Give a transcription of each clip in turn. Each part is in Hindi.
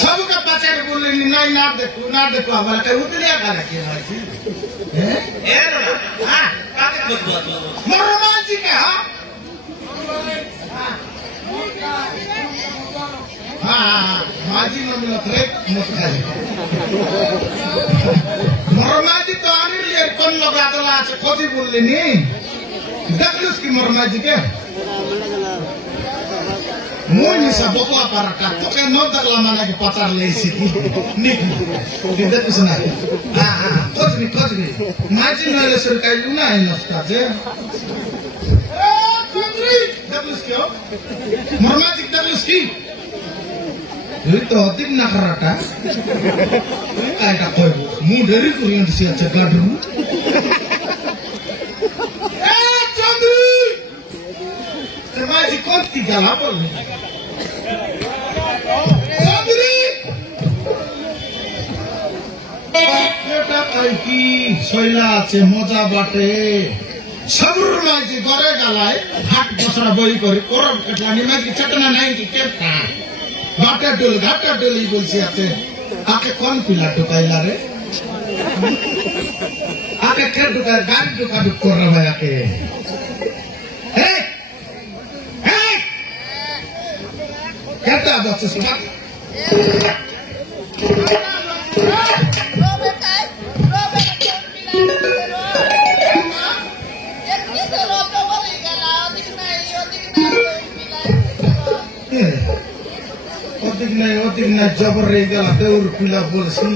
सबका बच्चे बोले नहीं ना देखो हमारा कहीं उतने आकर रखिए मोहम्मद जी के हाँ माजी में मिला थे मोहम्मद जी तो आने लिए कौन लोग आते लाच खोजी बोल लेनी दखलुस की मोहम्मद जी के मुझे सब बकवा पारटा तो क्या नौ तक लामाना के पचार ले सी निक tidak bisa nak खोज भी माजी में ले सरकार यूना है नस्ता जे दखलुस क्यों मोहम्मद जी दखलुस की itu otik nak rata, kayak tak kau, mu dari kurian siapa cakap dulu. Chandri, termasuk kau tiga lapor. Chandri, kita pergi soila cemoja bate, sabur lagi gore galai, hak dasar boy kori, koram ketlani lagi cetana naik kita. घाटा डोली बोल से आते आके कौन पिला टुकाइला रे आके क्या टुका गाड़ी टुका टुक कर रहा है आके क्या था बच्चे सुना otik na jabar rega la deur pila bolsi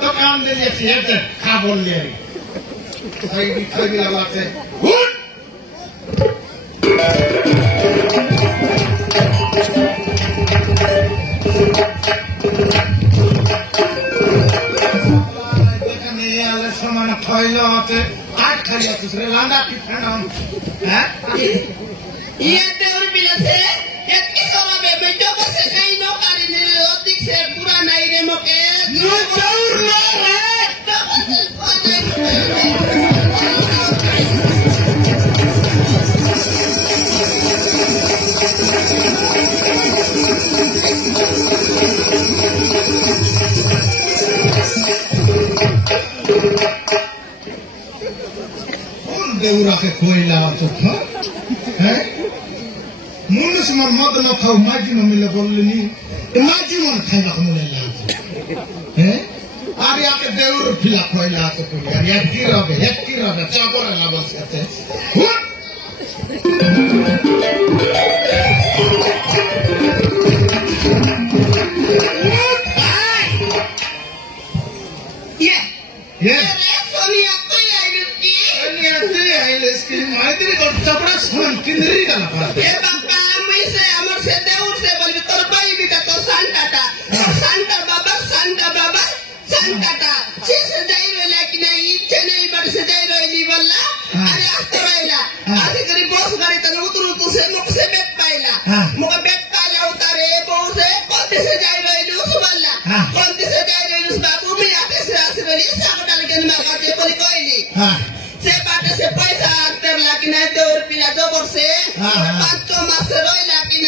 to kam de le siete kha bol le sai di khagi lagate dekane ale samana khaila ate aaj khaliya dusre landa ki phanam ये देवर बिला से एक किसोरा में बेटो को से कहीं नो करी ने ओतिक से पूरा नहीं रे मोके नो चौर नो है देवरा के कोयला तो है मुन्नस मन मत न खाओ माजी न मिले बोलनी माजी मन खाइला को मिले ला हैं आरे आके देवर फिला कोइला तो कोई यार एक की रबे चाबर ना बस आते ये सोनिया आई इसकी मायदरी को चपड़ा सुन किंदरी का लगा ये बाबा मैं से अमर से देवर से बोल तोर भाई भी तो सांटाटा सांटाटा चीज जाई रे लेकिन इच्छे नहीं बट से जाई रे नहीं बोलला अरे आस्ते रहला आधे करी बॉस गाड़ी तने उतर से मुख से बेट पाइला मुख बेट पाइला उतारे बहु से कोते से जाई रे उस बोलला कोते से जाई रे उस बाबू भी आते से रे सागडल के ना काटे बोली कोइली से बाटे से पैसा आतर लाकिन देवर पिला दोबर से 5 मास रोई लाकिन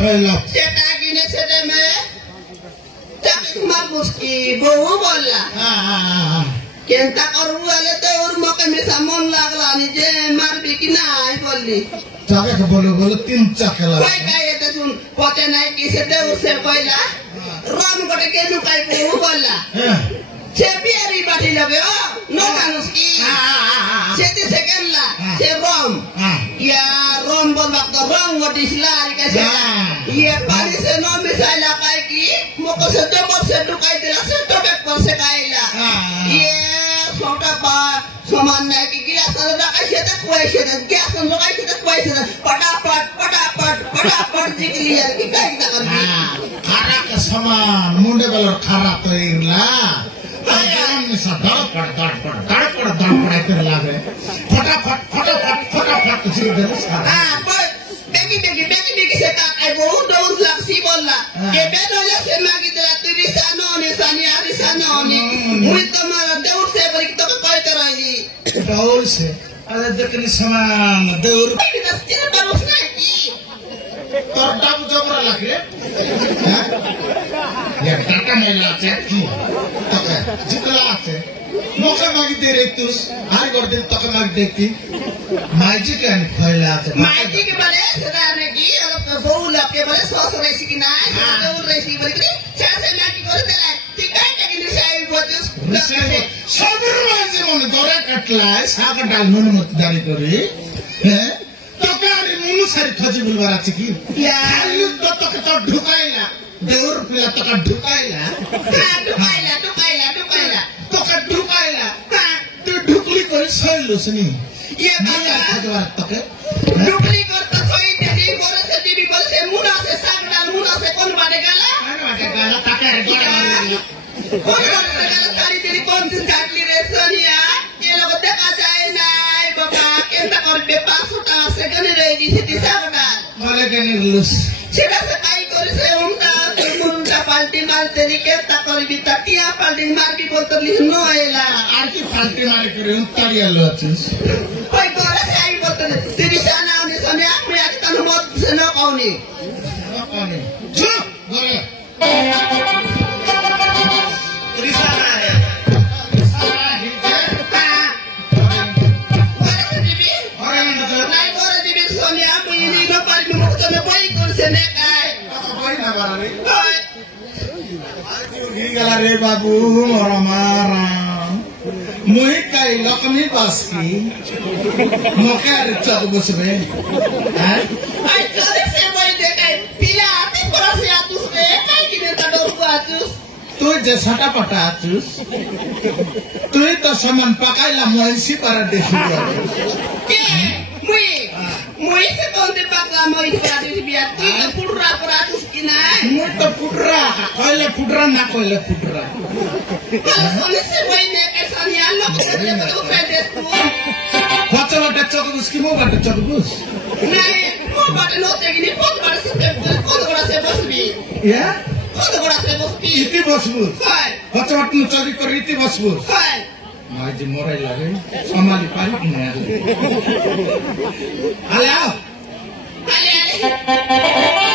रोइला सेटा गिने सेटे में तक मार मुस्की बहु बोलला केंता करू वाले देवर मके में सामन लागला नि जे मार भी कि नाही बोलली जाके के बोलो 3 चकला कोई काय त सुन पते नाही कि से देवर से पहिला राम गटे के नुकाई बहु बोलला Cepiari badi labe oh no kanuski ceti sekalla ce rom ya rom bol waktu rom wadi silari kasi ya pari se no misalnya kayak ki mau ke setebok sedukai tidak setebek pun sekaila ya soka pa samannya ki gila sada kasi tak kuai sada gas untuk kasi tak kuai sada padapat dikliar ki kai tak kerja khara ke sama munde balor khara to irla आयाम में सब दड़ पड़ इधर लागे फटाफट जी इधर सारा पर बेगी से का आई वो दौड़ लग सी बोलला ये बेटो या से मांगी तेरा तू भी साथ नआउने मुई त मलाई देउर से परि त कहते रहली दौर से अरे देखनी समान दौर कि त चिन पाउस न कि तोर डाब जबरा लागे या टाटा नहीं लाते तो जितना आते मौका मांगी दे रही तू हर गोर दिन तक मांगी देखती माइजी के नहीं खोले आते माइजी के बारे सदा ने की अब बहु लोग के बारे सोच रही सी कि ना देउर रही सी बोली चार से लाठी कर देला ठीक है कि निसाई बोतस सबर माइजी मन दोरे कटला साग डाल मन मत दारी करी हैं तो कारे मुनु सारी खजी बुलवारा चिकी या आलू तो ढुकाइला देउर पिला तो ढुकाइला ढुकाइला तो ढुकाइला तू ढुकली कोई सैलो सुनी ये बाबा खजवार तक ढुकली कर तो सही देदी बोले से दीदी बोले से मुना से साग डाल मुना से कौन बाटे गाला ताके कौन बाटे गाला तारी तेरी कौन दिन जाटली रे सोनिया ये लोग देखा जाए ना बाबा केंता कर बेपास होता से गने रे दी से साग डाल माले गने लुस सेटा से काई करे से उनका मुंडा पाल्टी मारते नि केंता कर भी तटिया पाल्टी मार की बोतल ली नो आएला आर की पाल्टी मारे करे तारिया लचस कोई गोरा से आई बोतल तेरी साना आने समय अपने आज तन मत से न पाउने जो गोरे त्रिसाना है सारा हिलते गोरा से दीदी और नहीं गोरा दीदी सोनिया मुई नी न पार में मुक्त में कोई कोन से ने काय कोई ना बारे गला रे बाबू मोरा मारा मुई काई लकनी बासकी मोके रे चक बसबे हैं आई चले से मुई देखे पिला आते कोरा से आतुस रे काय की ने तडो आतुस तू जे सटा पटा आतुस तू तो सामान पकाइला मोइसी पर देखि के मुई से कौन दे पाकला मुई परा दे बिया तू तो पुडरा परा आतुस कि ना मुई तो पुटरा कहले पुटरा ना कहले पुटरा सोने से मुई ने के सोनिया लोग से तो उठा दे तू कच्चा बाटे चकबुस कि मो बाटे चकबुस नहीं वो बाटे नो ते कि कौन बाटे से कौन गोरा से बसबी या कौन गोरा से बसबी इति बसबुस काय कच्चा बाटे नु चरी कर इति बसबुस काय माजी मोराई लागे संभाली पारी कि नहीं आले आओ आले आले